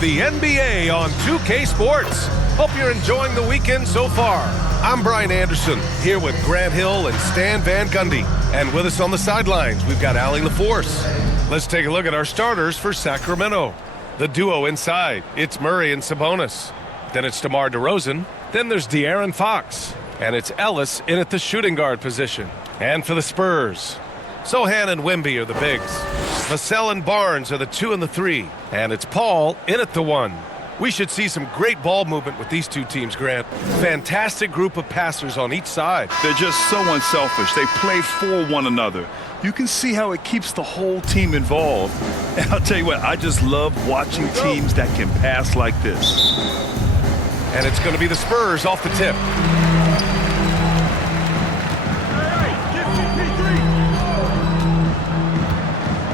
The NBA on 2K Sports. Hope you're enjoying the weekend so far. I'm Brian Anderson, here with Grant Hill and Stan Van Gundy. And with us on the sidelines, we've got Allie LaForce. Let's take a look at our starters for Sacramento. The duo inside, it's Murray and Sabonis. Then it's DeMar DeRozan. Then there's De'Aaron Fox. And it's Ellis in at the shooting guard position. And for the Spurs, Sohan and Wemby are the bigs. Vassell and Barnes are the 2 and the 3. And it's Paul in at the 1. We should see some great ball movement with these two teams, Grant. Fantastic group of passers on each side. They're just so unselfish. They play for one another. You can see how it keeps the whole team involved. And I'll tell you what, I just love watching teams that can pass like this. And it's going to be the Spurs off the tip.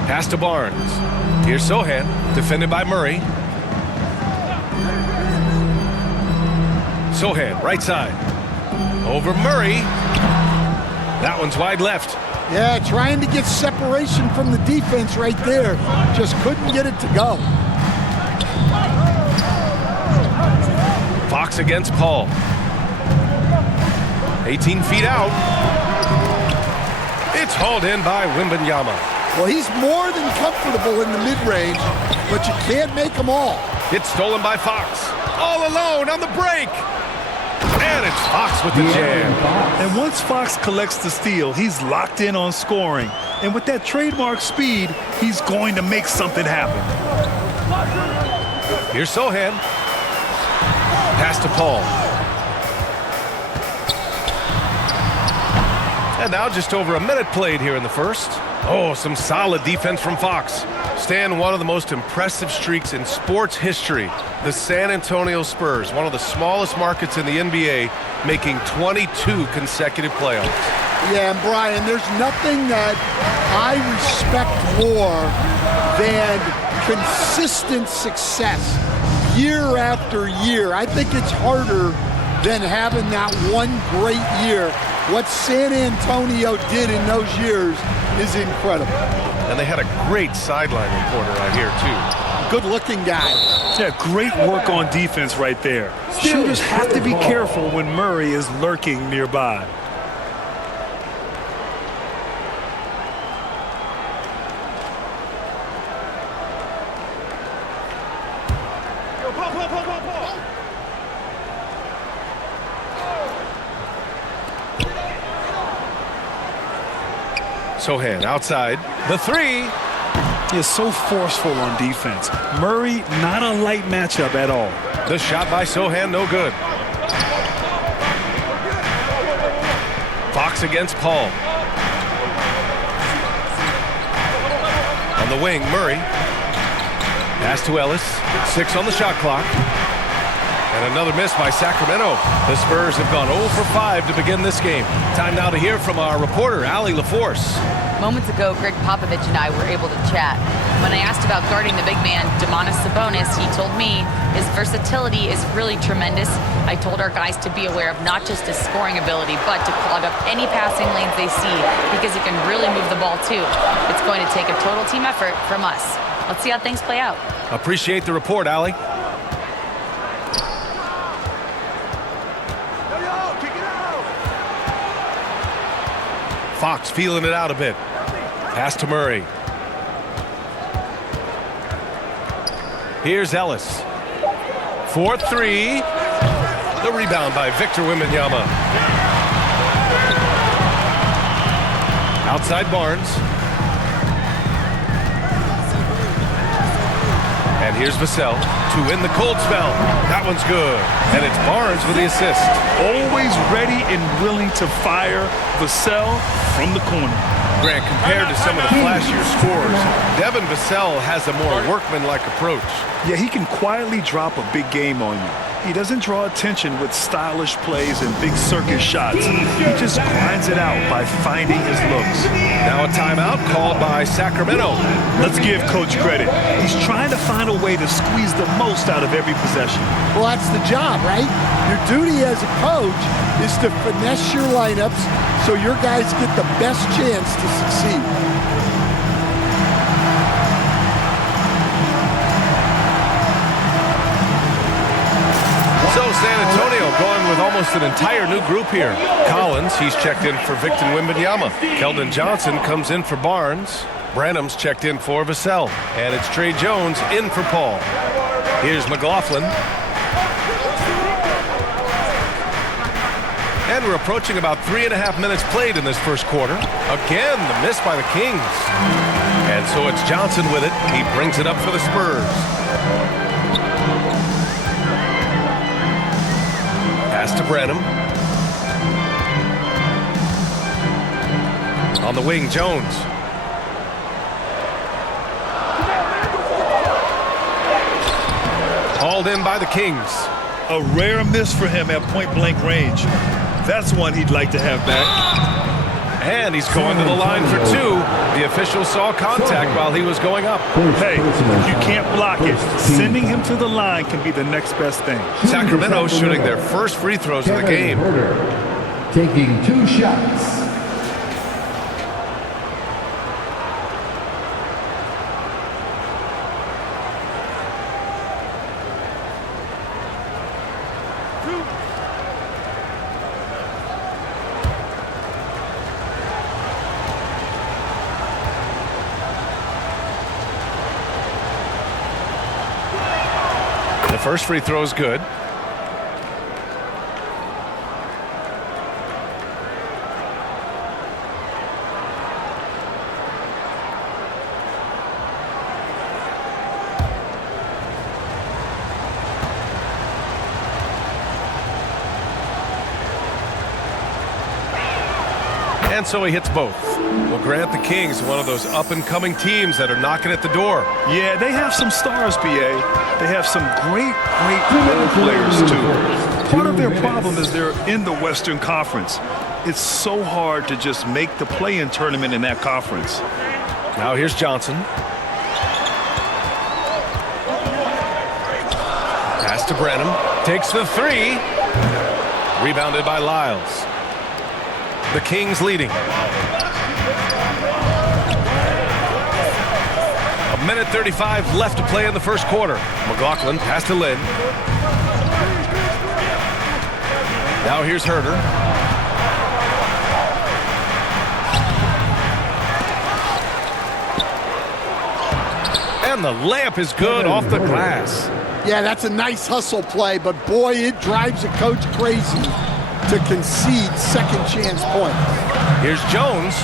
Pass to Barnes. Here's Sohan, defended by Murray. Sohan, right side. Over Murray. That one's wide left. Yeah, trying to get separation from the defense right there. Just couldn't get it to go. Fox against Paul. 18 feet out. It's hauled in by Wembanyama. Well, he's more than comfortable in the mid-range, but you can't make them all. It's stolen by Fox. All alone on the break. And it's Fox with the jam. And once Fox collects the steal, he's locked in on scoring. And with that trademark speed, he's going to make something happen. Here's Sohan. Pass to Paul. And now just over a minute played here in the first. Oh, some solid defense from Fox. Stan, one of the most impressive streaks in sports history. The San Antonio Spurs, one of the smallest markets in the NBA, making 22 consecutive playoffs. Yeah, and Brian, there's nothing that I respect more than consistent success year after year. I think it's harder than having that one great year. What San Antonio did in those years is incredible. And they had a great sideline reporter out here, too. Good-looking guy. Yeah, great work on defense right there. Shooters have to be careful when Murray is lurking nearby. Sohan outside. The 3. Is so forceful on defense. Murray, not a light matchup at all. The shot by Sohan, no good. Fox against Paul. On the wing, Murray. Pass to Ellis. 6 on the shot clock. And another miss by Sacramento. The Spurs have gone 0 for 5 to begin this game. Time now to hear from our reporter, Allie LaForce. Moments ago, Greg Popovich and I were able to chat. When I asked about guarding the big man, Domantas Sabonis, he told me his versatility is really tremendous. I told our guys to be aware of not just his scoring ability, but to clog up any passing lanes they see, because he can really move the ball too. It's going to take a total team effort from us. Let's see how things play out. Appreciate the report, Allie. Fox feeling it out a bit. Pass to Murray. Here's Ellis. 4-3. The rebound by Victor Wembanyama. Outside Barnes. And here's Vassell to end the cold spell. That one's good. And it's Barnes with the assist. Always ready and willing to fire. Vassell from the corner. Grant, compared to some of the flashier scores, Devin Vassell has a more workmanlike approach. Yeah, he can quietly drop a big game on you. He doesn't draw attention with stylish plays and big circus shots. He just grinds it out by finding his looks. Now a timeout called by Sacramento. Let's give Coach credit. He's trying to find a way to squeeze the most out of every possession. Well, that's the job, right? Your duty as a coach is to finesse your lineups so your guys get the best chance to succeed. San Antonio going with almost an entire new group here. Collins, he's checked in for Victor Wembanyama. Keldon Johnson comes in for Barnes. Branham's checked in for Vassell. And it's Trey Jones in for Paul. Here's McLaughlin. And we're approaching about 3.5 minutes played in this first quarter. Again, the miss by the Kings. And so it's Johnson with it. He brings it up for the Spurs. Pass to Branham. On the wing, Jones. Hauled in by the Kings. A rare miss for him at point-blank range. That's one he'd like to have back. And he's going to the line for two. The official saw contact while he was going up. Hey, if you can't block it, sending him to the line can be the next best thing. Sacramento shooting their first free throws of the game. Taking 2 shots. The first free throw is good. And so he hits both. Well, Grant, the Kings, one of those up-and-coming teams that are knocking at the door. Yeah, they have some stars, BA. They have some great role players, too. Part of their problem is they're in the Western Conference. It's so hard to just make the play-in tournament in that conference. Now here's Johnson. Pass to Branham. Takes the three. Rebounded by Lyles. The Kings leading. A minute 35 left to play in the first quarter. McLaughlin pass to Lynn. Now here's Herter. And the layup is good off the glass. Yeah, that's a nice hustle play, but boy, it drives a coach crazy to concede second chance points. Here's Jones.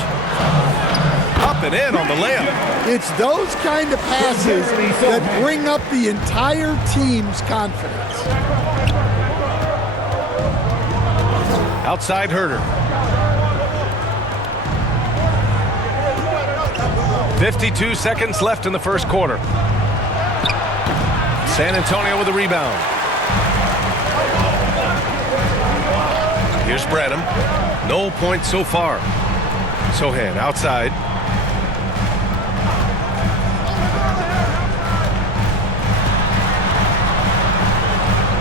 Up and in on the layup. It's those kind of passes that bring up the entire team's confidence. Outside Herter. 52 seconds left in the first quarter. San Antonio with a rebound. Here's Branham. No points so far. Sohan outside.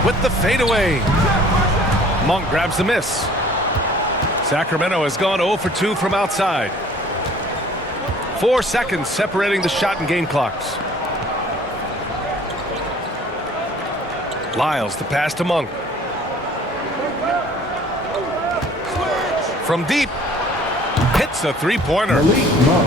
With the fadeaway. Monk grabs the miss. Sacramento has gone 0 for 2 from outside. 4 seconds separating the shot and game clocks. Lyles, the pass to Monk. From deep, hits a three-pointer.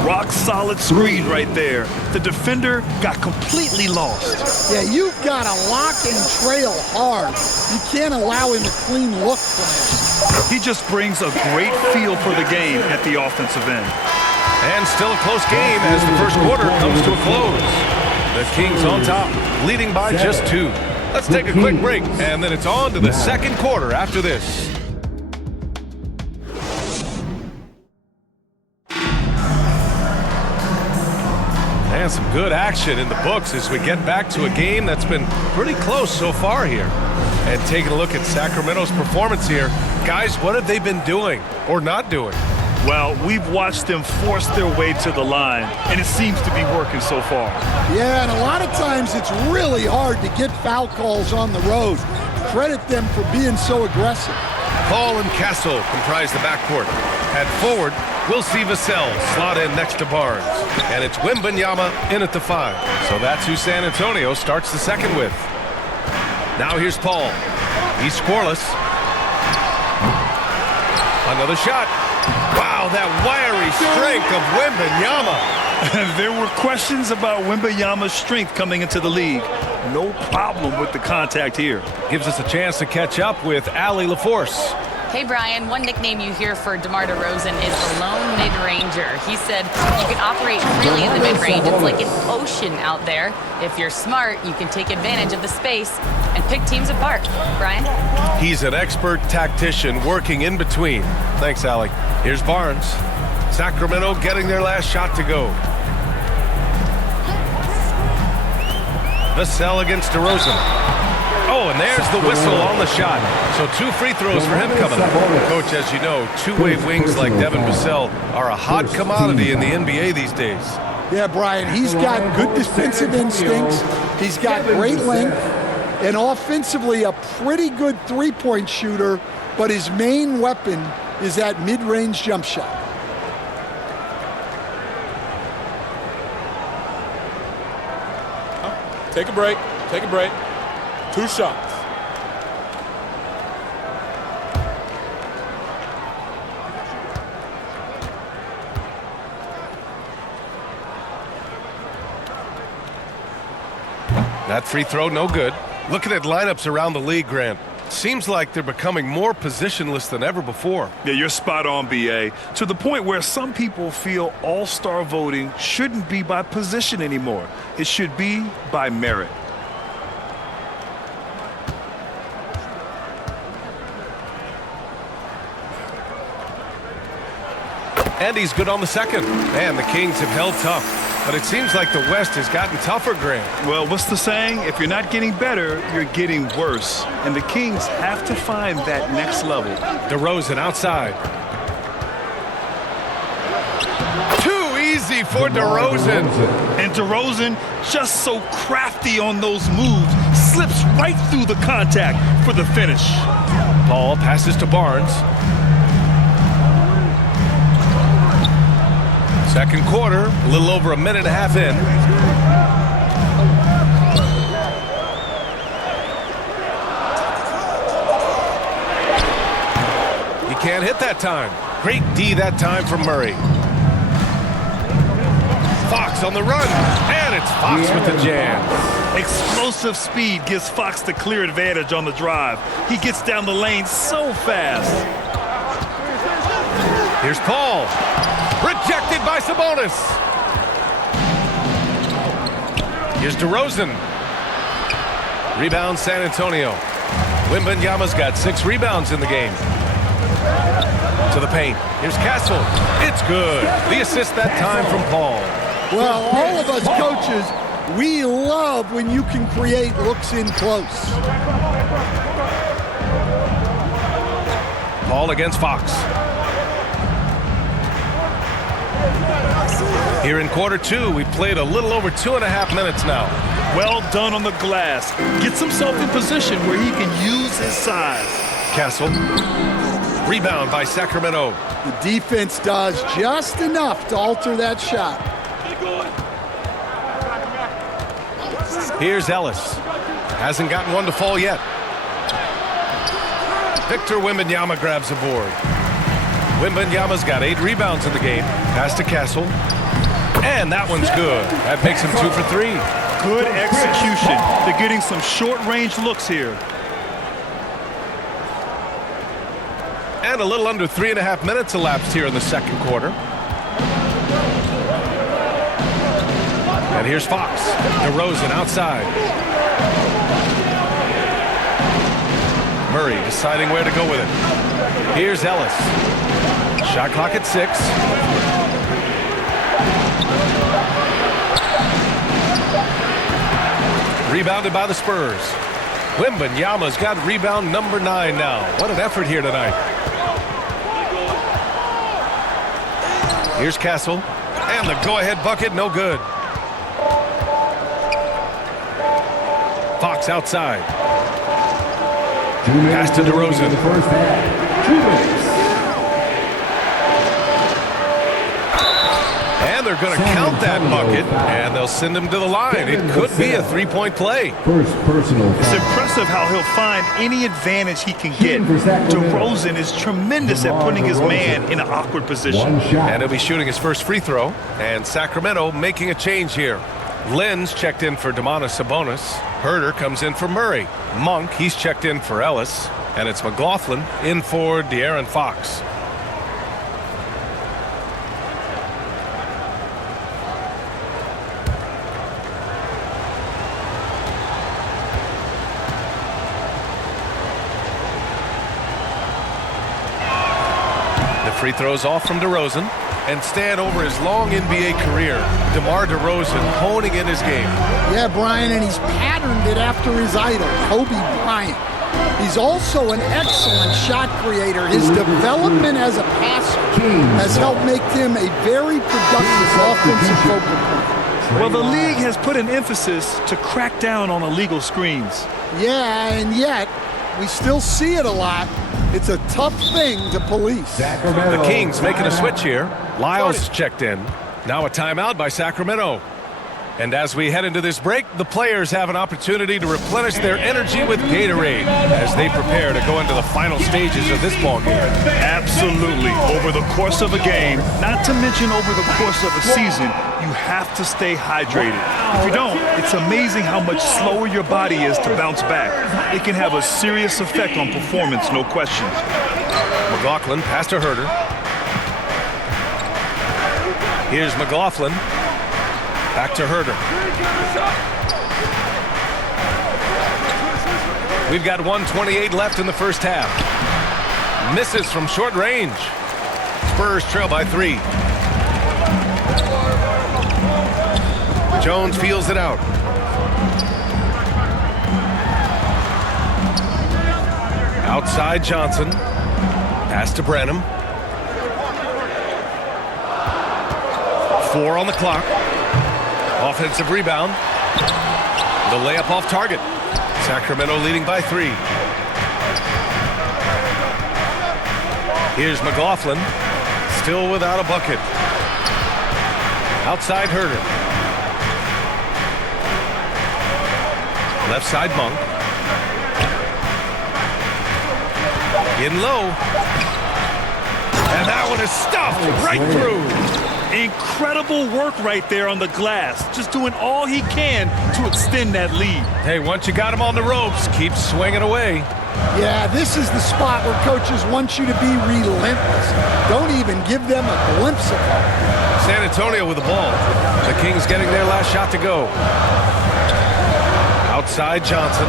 Rock solid screen right there. The defender got completely lost. Yeah, you've got to lock and trail hard. You can't allow him a clean look from him. He just brings a great feel for the game at the offensive end. And still a close game as the first quarter comes to a close. The Kings on top, leading by just 2. Let's take a quick break, and then it's on to the second quarter after this. And some good action in the books as we get back to a game that's been pretty close so far here. And taking a look at Sacramento's performance here. Guys, what have they been doing or not doing? Well, we've watched them force their way to the line, and it seems to be working so far. Yeah, and a lot of times it's really hard to get foul calls on the road. Credit them for being so aggressive. Paul and Castle comprise the backcourt. At forward, we'll see Vassell slot in next to Barnes. And it's Wembanyama in at the 5. So that's who San Antonio starts the second with. Now here's Paul. He's scoreless. Another shot. Wow, that wiry strength of Wembanyama. There were questions about Wembanyama's strength coming into the league. No problem with the contact here. Gives us a chance to catch up with Allie LaForce. Hey, Brian, one nickname you hear for DeMar DeRozan is the lone mid-ranger. He said you can operate freely in the mid-range. It's like an ocean out there. If you're smart, you can take advantage of the space and pick teams apart. Brian? He's an expert tactician working in between. Thanks, Allie. Here's Barnes. Sacramento getting their last shot to go. Vassell against DeRozan. Oh, and there's the whistle on the shot. So 2 free throws for him coming up. Coach, as you know, two-way wings like Devin Vassell are a hot commodity in the NBA these days. Yeah, Brian, he's got good defensive instincts. He's got great length. And offensively, a pretty good three-point shooter. But his main weapon is that mid-range jump shot. Take a break. Take a break. 2 shots. That free throw, no good. Looking at lineups around the league, Grant, seems like they're becoming more positionless than ever before. Yeah, you're spot on, B.A. To the point where some people feel all-star voting shouldn't be by position anymore. It should be by merit. And he's good on the second. Man, the Kings have held tough. But it seems like the West has gotten tougher, Grant. Well, what's the saying? If you're not getting better, you're getting worse. And the Kings have to find that next level. DeRozan outside. Too easy for DeRozan. And DeRozan, just so crafty on those moves, slips right through the contact for the finish. Paul passes to Barnes. Second quarter, a little over a minute and a half in. He can't hit that time. Great D that time from Murray. Fox on the run, and it's Fox with the jam. Explosive speed gives Fox the clear advantage on the drive. He gets down the lane so fast. Here's Paul. Rejected by Sabonis. Here's DeRozan. Rebound San Antonio. Wembanyama's got 6 rebounds in the game. To the paint. Here's Castle. It's good. The assist that time from Paul. Well, all of us coaches, we love when you can create looks in close. Paul against Fox. Here in quarter 2, we've played a little over 2.5 minutes now. Well done on the glass. Gets himself in position where he can use his size. Castle. Rebound by Sacramento. The defense does just enough to alter that shot. Here's Ellis. Hasn't gotten one to fall yet. Victor Wembanyama grabs a board. Wembanyama's got 8 rebounds in the game. Pass to Castle. And that one's good. That makes him 2 for 3. Good execution. They're getting some short-range looks here. And a little under 3.5 minutes elapsed here in the second quarter. And here's Fox. DeRozan outside. Murray deciding where to go with it. Here's Ellis. Shot clock at 6. Rebounded by the Spurs. Wembanyama's got rebound number 9 now. What an effort here tonight. Here's Castle. And the go-ahead bucket, no good. Fox outside. Pass to DeRozan. they're going to count that bucket, and they'll send him to the line. It could be a three-point play. First personal It's foul. impressive how he'll find any advantage he can get. DeRozan is tremendous at putting his man in an awkward position. One shot. And he'll be shooting his first free throw. And Sacramento making a change here. Lenz checked in for Domantas Sabonis. Herter comes in for Murray. Monk, he's checked in for Ellis. And it's McLaughlin in for De'Aaron Fox. Free throws off from DeRozan, and stand over his long NBA career, DeMar DeRozan honing in his game. Yeah, Brian, and he's patterned it after his idol, Kobe Bryant. He's also an excellent shot creator. His development as a passer has helped make him a very productive offensive focal point. Well, the league has put an emphasis to crack down on illegal screens. Yeah, and yet we still see it a lot. It's a tough thing to police. The Kings making a switch here. Lyles checked in. Now a timeout by Sacramento. And as we head into this break, the players have an opportunity to replenish their energy with Gatorade as they prepare to go into the final stages of this ballgame. Absolutely. Over the course of a game, not to mention over the course of a season, you have to stay hydrated. If you don't, it's amazing how much slower your body is to bounce back. It can have a serious effect on performance, no question. McLaughlin pass to Herter. Here's McLaughlin. Back to Herter. We've got 1:28 left in the first half. Misses from short range. Spurs trail by 3. Jones feels it out. Outside Johnson. Pass to Branham. 4 on the clock. Offensive rebound. The layup off target. Sacramento leading by 3. Here's McLaughlin. Still without a bucket. Outside Herter. Left side Monk. In low. And that one is stuffed right through. Incredible work right there on the glass. Just doing all he can to extend that lead. Hey, once you got him on the ropes, keep swinging away. Yeah, this is the spot where coaches want you to be relentless. Don't even give them a glimpse of it. San Antonio with the ball. The Kings getting their last shot to go. Outside Johnson.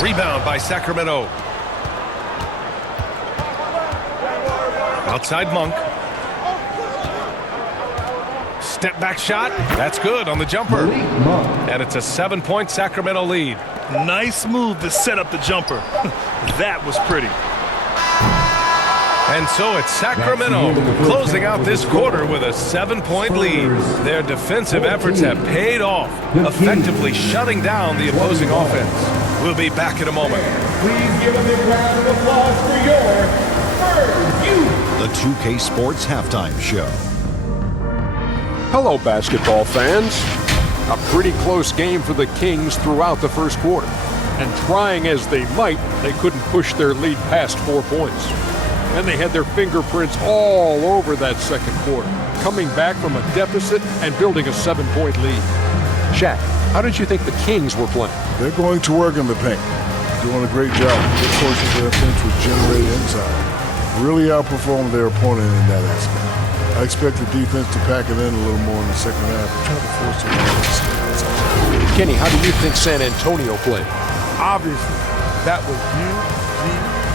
Rebound by Sacramento. Outside Monk. Step back shot. That's good on the jumper. And it's a 7-point Sacramento lead. Nice move to set up the jumper. That was pretty. And so it's Sacramento closing out this quarter with a 7-point lead. Their defensive efforts have paid off, effectively shutting down the opposing offense. We'll be back in a moment. Please give a big round of applause for your Spurs youth. The 2K Sports Halftime Show. Hello, basketball fans. A pretty close game for the Kings throughout the first quarter. And trying as they might, they couldn't push their lead past 4 points. And they had their fingerprints all over that second quarter, coming back from a deficit and building a 7-point lead. Shaq, how did you think the Kings were playing? They're going to work in the paint. Doing a great job. Good portion of their offense was generated inside. Really outperformed their opponent in that aspect. I expect the defense to pack it in a little more in the second half and try to force them to stay. Kenny, how do you think San Antonio played? Obviously, that was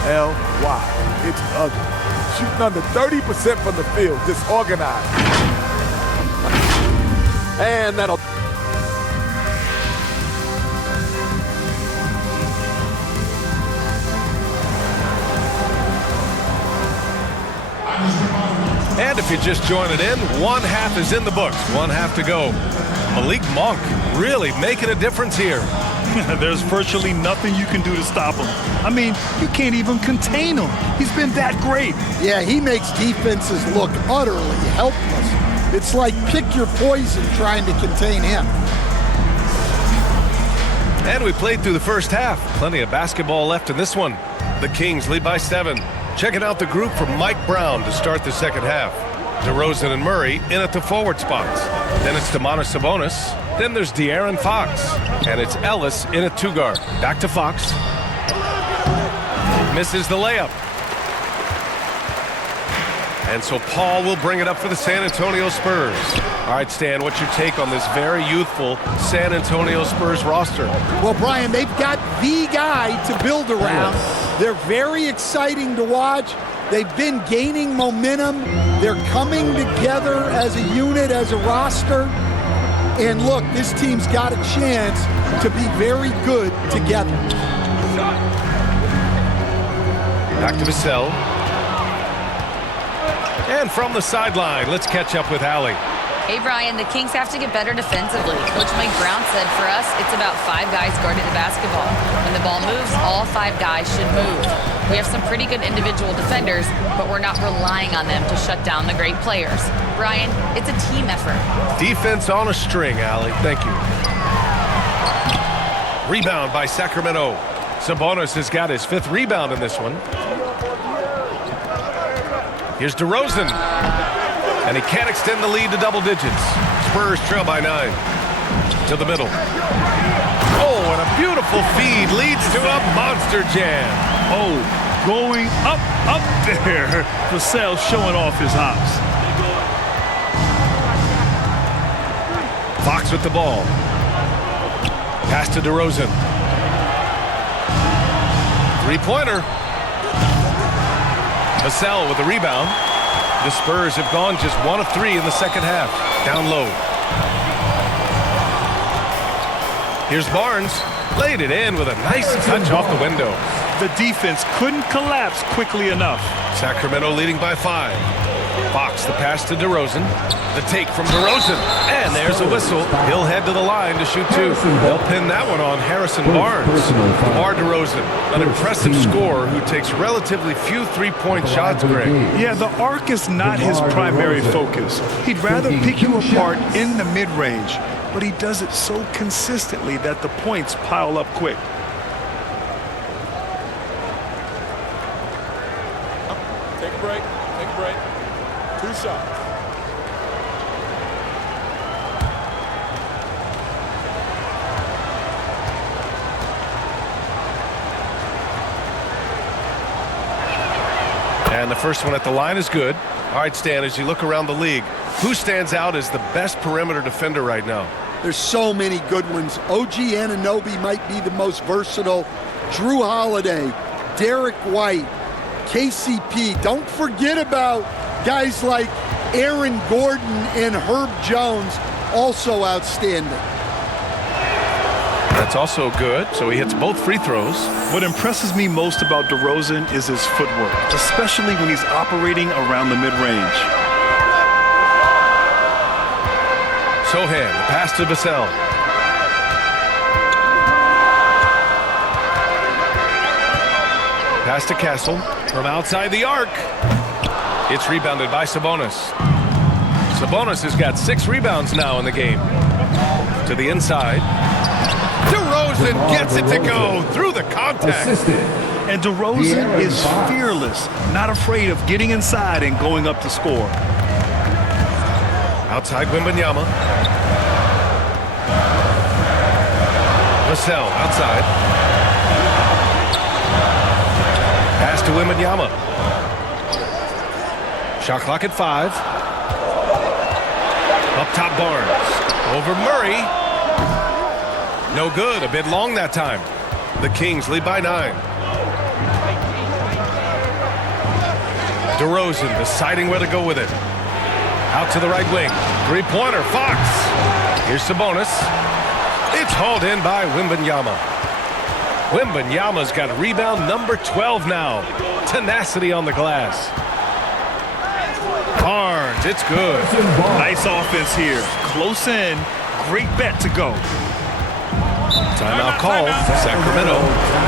UGLY. It's ugly. Shooting under 30% from the field, disorganized. And that'll... And if you're just joining in, one half is in the books, one half to go. Malik Monk really making a difference here. There's virtually nothing you can do to stop him. I mean, you can't even contain him. He's been that great. Yeah, he makes defenses look utterly helpless. It's like pick your poison trying to contain him. And we played through the first half. Plenty of basketball left in this one. The Kings lead by 7. Checking out the group from Mike Brown to start the second half. DeRozan and Murray in at the forward spots. Then it's Domantas Sabonis. Then there's De'Aaron Fox. And it's Ellis in at 2 guard. Back to Fox. Misses the layup. And so Paul will bring it up for the San Antonio Spurs. All right, Stan, what's your take on this very youthful San Antonio Spurs roster? Well, Brian, they've got the guy to build around. They're very exciting to watch. They've been gaining momentum. They're coming together as a unit, as a roster. And look, this team's got a chance to be very good together. Back to Vassell. And from the sideline, let's catch up with Allie. Hey, Brian, the Kings have to get better defensively. Coach Mike Brown said for us, it's about 5 guys guarding the basketball. When the ball moves, all 5 guys should move. We have some pretty good individual defenders, but we're not relying on them to shut down the great players. Brian, it's a team effort. Defense on a string, Allie. Thank you. Rebound by Sacramento. Sabonis has got his 5th rebound in this one. Here's DeRozan. And he can't extend the lead to double digits. Spurs trail by 9. To the middle. Oh, and a beautiful feed leads to a monster jam. Oh, going up there. Vassell showing off his hops. Fox with the ball. Pass to DeRozan. 3-pointer. Vassell with the rebound. The Spurs have gone just 1 of 3 in the second half. Down low. Here's Barnes. Laid it in with a nice touch off the window. The defense couldn't collapse quickly enough. Sacramento leading by 5. Fox the pass to DeRozan. The take from DeRozan. And there's a whistle. He'll head to the line to shoot 2. They'll pin that one on Harrison Barnes. DeMar DeRozan, an impressive scorer who takes relatively few 3-point shots, Greg. Yeah, the arc is not his primary focus. He'd rather pick you apart in the mid-range, but he does it so consistently that the points pile up quick. Take a break. Take a break. 2 shots. And the first one at the line is good. All right, Stan, as you look around the league, who stands out as the best perimeter defender right now? There's so many good ones. OG Anunoby might be the most versatile. Drew Holiday, Derek White, KCP. Don't forget about guys like Aaron Gordon and Herb Jones, also outstanding. That's also good, so he hits both free throws. What impresses me most about DeRozan is his footwork, especially when he's operating around the mid-range. Sohan, the pass to Vassell. Pass to Castle from outside the arc. It's rebounded by Sabonis. Sabonis has got 6 rebounds now in the game. To the inside. DeRozan gets it to go through the contact. And DeRozan is fearless, not afraid of getting inside and going up to score. Outside Wembanyama. Vassell outside. Pass to Wembanyama. Shot clock at 5. Up top Barnes. Over Murray. No good. A bit long that time. The Kings lead by 9. DeRozan deciding where to go with it. Out to the right wing. 3-pointer. Fox. Here's Sabonis. It's hauled in by Wembanyama. Wembanyama's got rebound number 12 now. Tenacity on the glass. Barnes, it's good. Nice offense here. Close in. Great bet to go. Timeout called, Sacramento.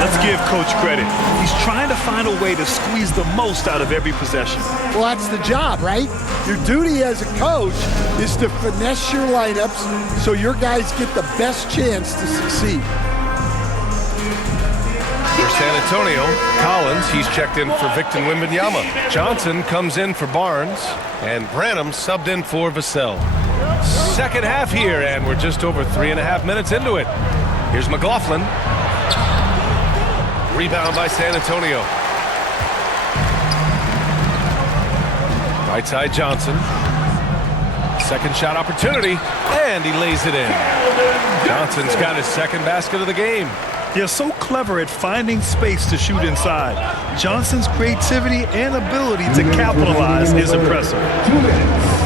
Let's give Coach credit. He's trying to find a way to squeeze the most out of every possession. Well, that's the job, right? Your duty as a coach is to finesse your lineups so your guys get the best chance to succeed. For San Antonio, Collins, he's checked in for Victor Wembanyama. Johnson comes in for Barnes, and Branham subbed in for Vassell. Second half here, and we're just over 3.5 minutes into it. Here's McLaughlin. Rebound by San Antonio. Right side Johnson. Second shot opportunity, and he lays it in. Johnson's got his second basket of the game. They're so clever at finding space to shoot inside. Johnson's creativity and ability to capitalize is impressive. 2 minutes.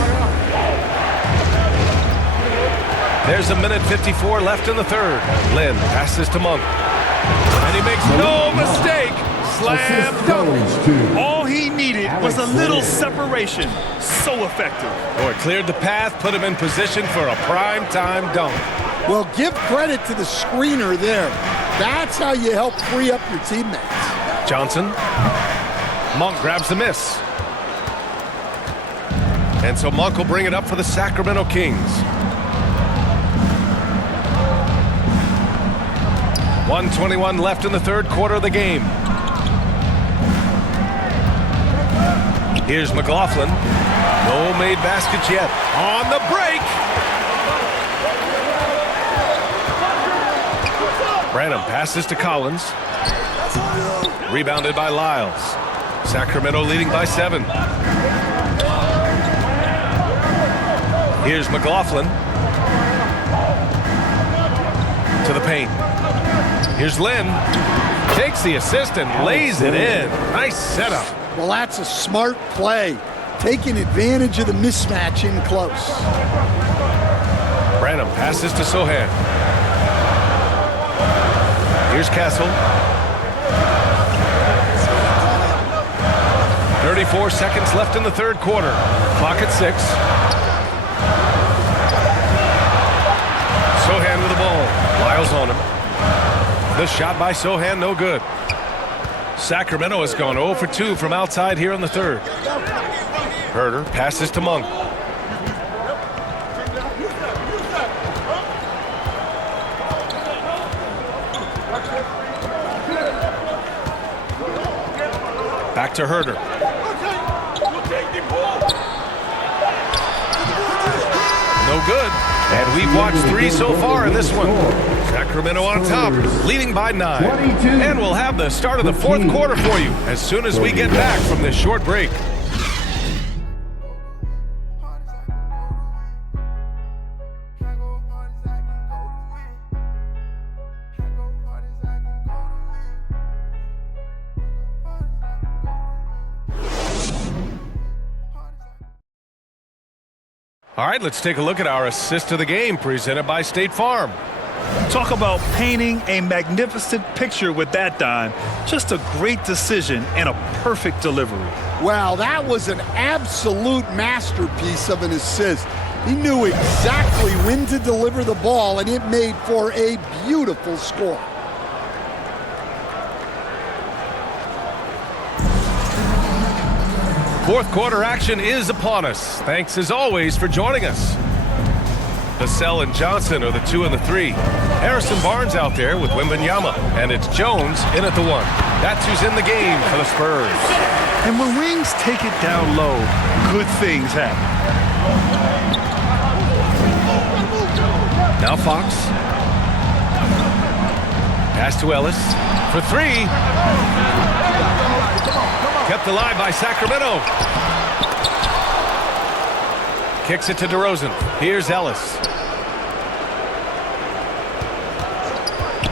There's 1:54 left in the third. Lynn passes to Monk. And he makes no mistake. Slam dunk. All he needed was a little separation. So effective. Boy, cleared the path, put him in position for a prime-time dunk. Well, give credit to the screener there. That's how you help free up your teammates. Johnson. Monk grabs the miss. And so Monk will bring it up for the Sacramento Kings. 1:21 left in the third quarter of the game. Here's McLaughlin. No made baskets yet. On the break. Branham passes to Collins. Rebounded by Lyles. Sacramento leading by 7. Here's McLaughlin. To the paint. Here's Lynn. Takes the assist and lays it in. Nice setup. Well, that's a smart play. Taking advantage of the mismatch in close. Branham passes to Sohan. Here's Castle. 34 seconds left in the third quarter. Clock at 6. Sohan with the ball. Lyles on him. The shot by Sohan, no good. Sacramento has gone 0 for 2 from outside here in the third. Herter passes to Monk. Back to Herter. No good. And we've watched 3 so far in this one. Sacramento on top, leading by 9. And we'll have the start of the fourth quarter for you as soon as we get back from this short break. All right, let's take a look at our assist of the game presented by State Farm. Talk about painting a magnificent picture with that dime. Just a great decision and a perfect delivery. Wow, that was an absolute masterpiece of an assist. He knew exactly when to deliver the ball, and it made for a beautiful score. Fourth quarter action is upon us. Thanks as always for joining us. Vassell and Johnson are the 2 and the 3. Harrison Barnes out there with Wembanyama, and it's Jones in at the 1. That's who's in the game for the Spurs. And when wings take it down low, good things happen. Now Fox. Pass to Ellis for 3. Kept alive by Sacramento. Kicks it to DeRozan. Here's Ellis.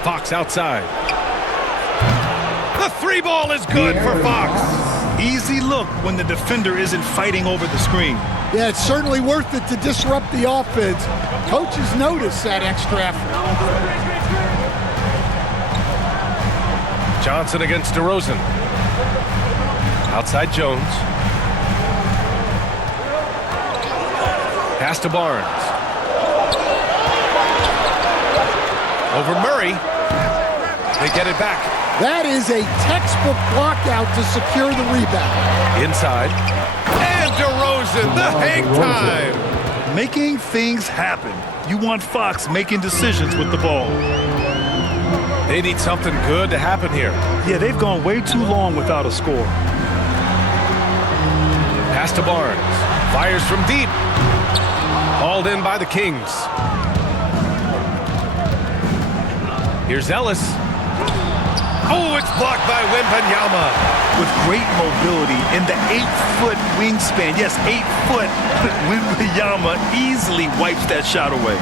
Fox outside. The 3 ball is good for Fox. Easy look when the defender isn't fighting over the screen. Yeah, it's certainly worth it to disrupt the offense. Coaches notice that extra effort. Johnson against DeRozan. Outside Jones. Pass to Barnes. Over Murray. They get it back. That is a textbook block out to secure the rebound. Inside. And DeRozan, the hang time. Making things happen. You want Fox making decisions with the ball. They need something good to happen here. Yeah, they've gone way too long without a score. Pass to Barnes. Fires from deep. Hauled in by the Kings. Here's Ellis. Oh, it's blocked by Wembanyama. With great mobility in the 8-foot wingspan. Yes, 8 foot. Wembanyama easily wipes that shot away.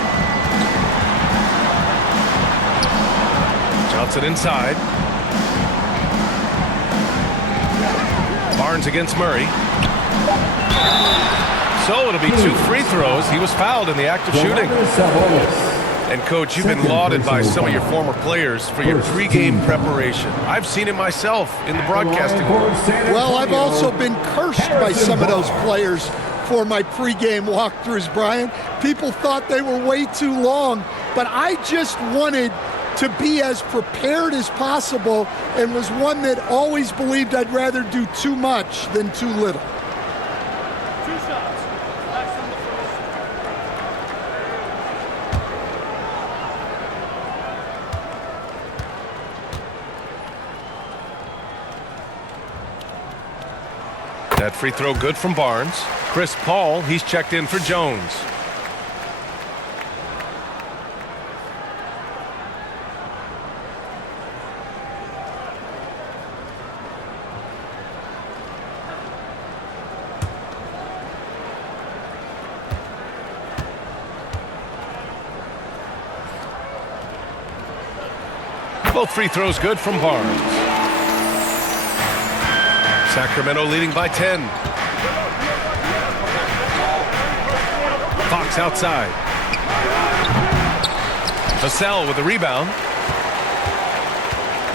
Johnson inside. Barnes against Murray. So it'll be 2 free throws. He was fouled in the act of shooting. And, Coach, you've been lauded by some of your former players for your pregame preparation. I've seen it myself in the broadcasting world. Well, I've also been cursed by some of those players for my pregame walkthroughs, Brian. People thought they were way too long, but I just wanted to be as prepared as possible and was one that always believed I'd rather do too much than too little. 2 shots. Max on the first. That free throw good from Barnes. Chris Paul, he's checked in for Jones. Both free throws good from Barnes. Sacramento leading by 10. Fox outside. Vassell with the rebound.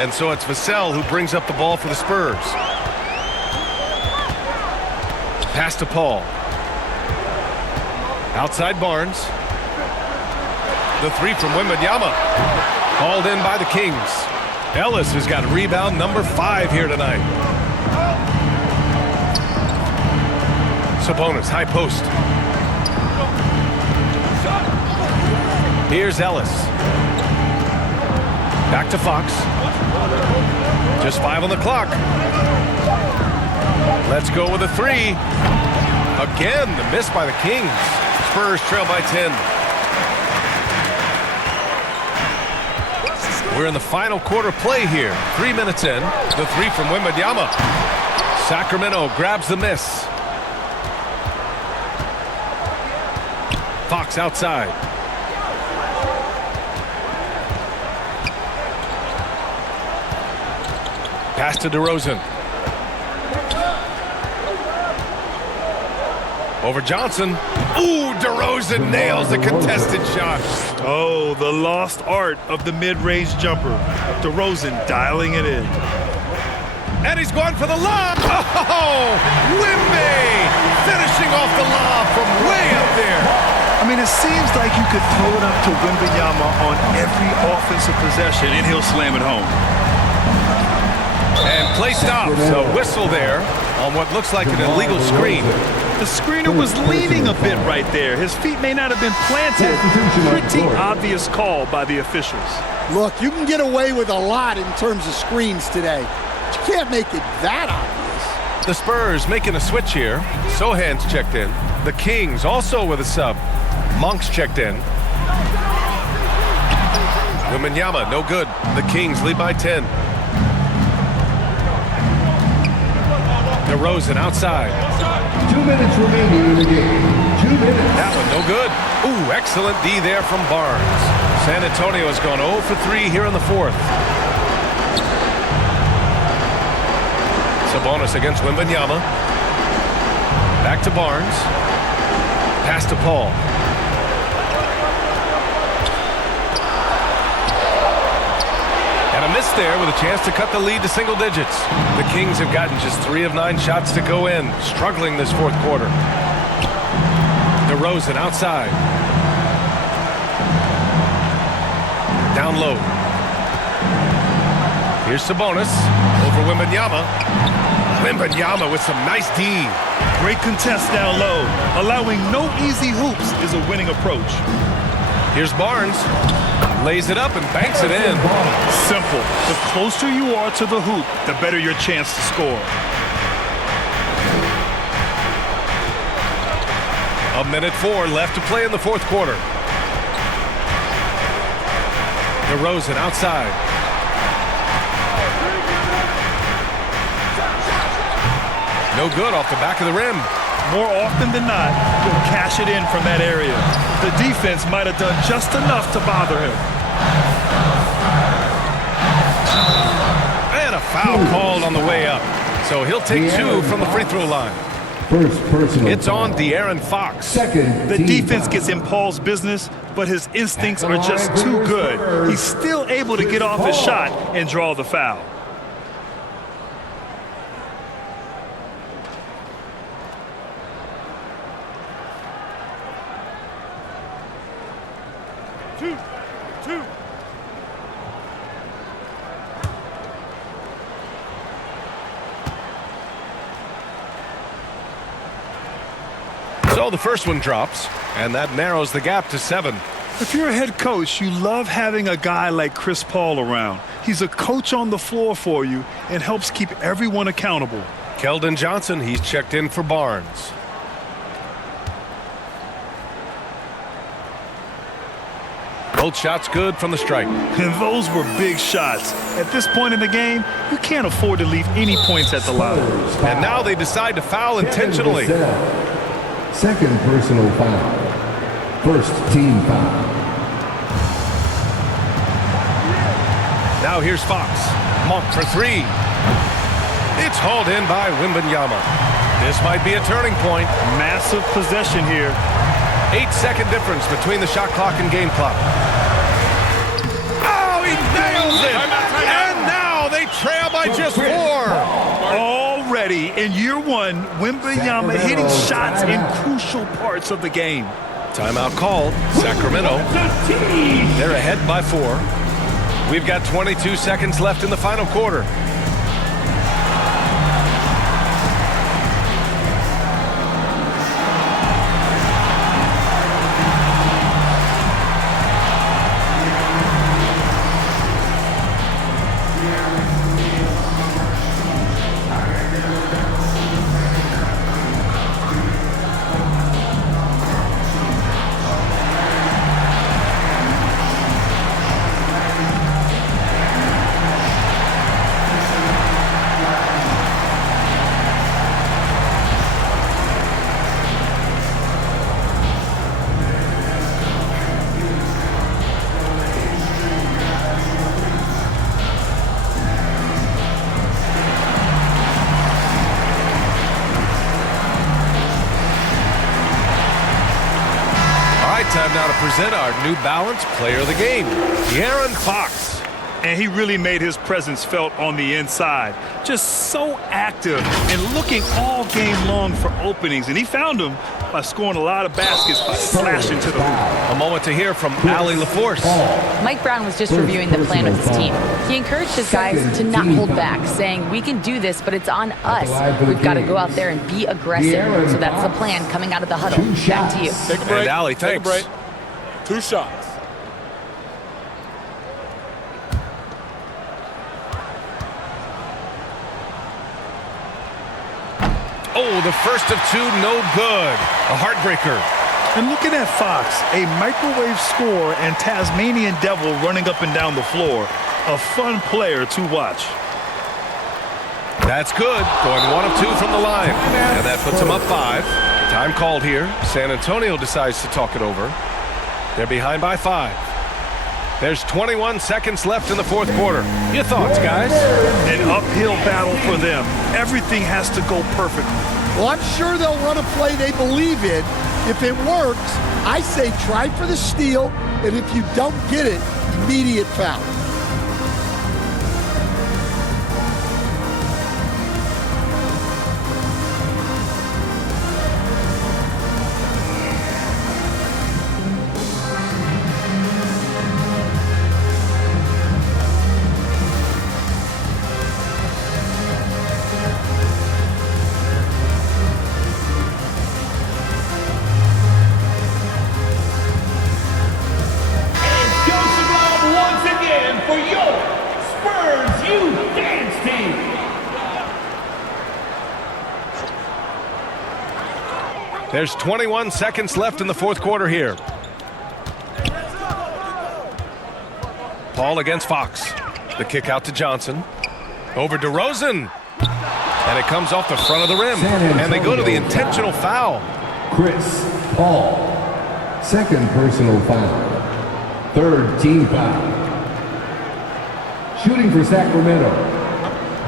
And so it's Vassell who brings up the ball for the Spurs. Pass to Paul. Outside Barnes. The 3 from Wembanyama. Hauled in by the Kings. Ellis has got rebound number 5 here tonight. Sabonis, high post. Here's Ellis. Back to Fox. Just 5 on the clock. Let's go with a 3. Again, the miss by the Kings. Spurs trail by 10. We're in the final quarter play here. 3 minutes in. The 3 from Wembanyama. Sacramento grabs the miss. Fox outside. Pass to DeRozan. Over Johnson. Ooh, DeRozan nails the contested shot. Oh, the lost art of the mid-range jumper. DeRozan dialing it in. And he's going for the lob. Oh, Wemby finishing off the lob from way up there. I mean, it seems like you could throw it up to Wembanyama on every offensive possession, and he'll slam it home. And play stops. A whistle there on what looks like an illegal screen. The screener was leaning a bit right there. His feet may not have been planted. Pretty obvious call by the officials. Look, you can get away with a lot in terms of screens today. But you can't make it that obvious. The Spurs making a switch here. Sohan's checked in. The Kings also with a sub. Monk's checked in. Wembanyama, no good. The Kings lead by 10. DeRozan outside. 2 minutes remaining in the game. 2 minutes. That one no good. Ooh, excellent D there from Barnes. San Antonio has gone 0 for 3 here in the 4th. Sabonis against Wembanyama. Back to Barnes. Pass to Paul. And a miss there with a chance to cut the lead to single digits. The Kings have gotten just 3 of 9 shots to go in, struggling this 4th quarter. DeRozan outside. Down down low. Here's Sabonis over Wembanyama. Wembanyama with some nice D. Great contest down low. Allowing no easy hoops is a winning approach. Here's Barnes. Lays it up and banks it in. Simple. The closer you are to the hoop, the better your chance to score. A minute 4 left to play in the fourth quarter. DeRozan outside. No good off the back of the rim. More often than not, he'll cash it in from that area. The defense might have done just enough to bother him. And a foul called on the way up. So he'll take 2 from the free throw line. First personal. It's on De'Aaron Fox. Second. The defense gets impulse business, but his instincts are just too good. He's still able to get off his shot and draw the foul. Two. So the first one drops, and that narrows the gap to 7. If you're a head coach, you love having a guy like Chris Paul around. He's a coach on the floor for you and helps keep everyone accountable. Keldon Johnson, he's checked in for Barnes. Both shots good from the stripe. And those were big shots. At this point in the game, you can't afford to leave any points at the line. And now they decide to foul intentionally. Second personal foul. First team foul. Now here's Fox. Monk for 3. It's hauled in by Wembanyama. This might be a turning point. Massive possession here. 8-second difference between the shot clock and game clock. Oh, he nails it! And now they trail by just 4. Already in year 1, Wembanyama hitting shots in crucial parts of the game. Timeout called. Sacramento. They're ahead by 4. We've got 22 seconds left in the final quarter. Time now to present our New Balance Player of the Game, De'Aaron Fox. And he really made his presence felt on the inside. Just so active and looking all game long for openings. And he found them by scoring a lot of baskets by slashing to the hoop. A moment to hear from Allie LaForce. Mike Brown was just reviewing the plan with his team. He encouraged his guys to not hold back, saying, we can do this, but it's on us. We've got to go out there and be aggressive. So that's the plan coming out of the huddle. Back to you. Take a break. And Allie, thanks. Take a break. 2 shots. Oh, the first of 2, no good. A heartbreaker. And looking at Fox, a microwave scorer and Tasmanian devil running up and down the floor. A fun player to watch. That's good. Going 1 of 2 from the line. And that puts him up 5. Time called here. San Antonio decides to talk it over. They're behind by 5. There's 21 seconds left in the fourth quarter. Your thoughts, guys? An uphill battle for them. Everything has to go perfectly. Well, I'm sure they'll run a play they believe in. If it works, I say try for the steal, and if you don't get it, immediate foul. There's 21 seconds left in the fourth quarter here. Paul against Fox. The kick out to Johnson. Over to Rosen. And it comes off the front of the rim. And they go to the intentional foul. Chris Paul. Second personal foul. Third team foul. Shooting for Sacramento.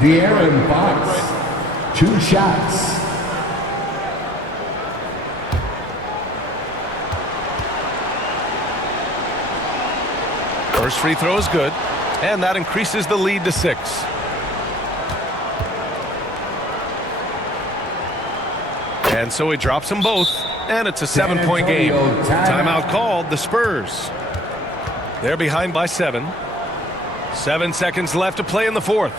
De'Aaron Fox. 2 shots. First free throw is good, and that increases the lead to 6. And so he drops them both, and it's a 7-point game. Timeout called, the Spurs. They're behind by 7. 7 seconds left to play in the fourth.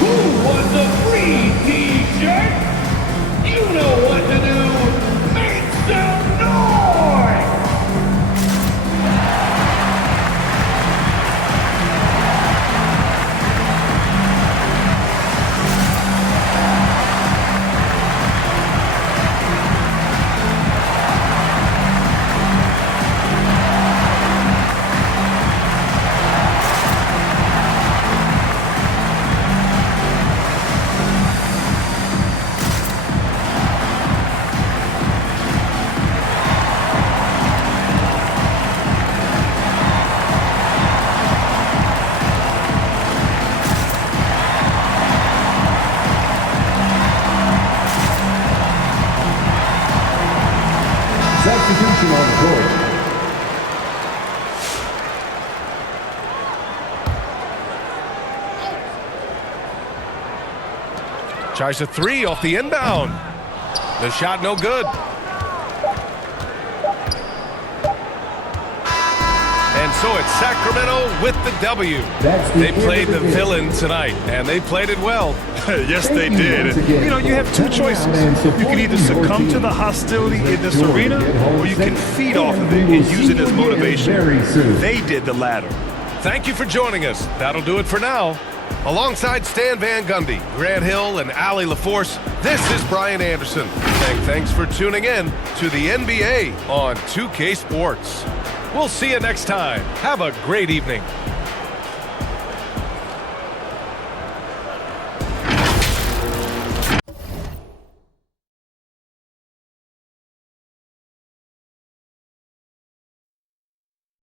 Who wants a free t-shirt? You know what to do. Make some noise! Substitution on the court. Tries a 3 off the inbound. The shot no good. And so it's Sacramento with the W. They played the villain tonight, and they played it well. Yes, they did. And, you know, you have 2 choices. You can either succumb to the hostility in this arena, or you can feed off of it and use it as motivation. They did the latter. Thank you for joining us. That'll do it for now. Alongside Stan Van Gundy, Grant Hill, and Allie LaForce, this is Brian Anderson. Thanks for tuning in to the NBA on 2K Sports. We'll see you next time. Have a great evening.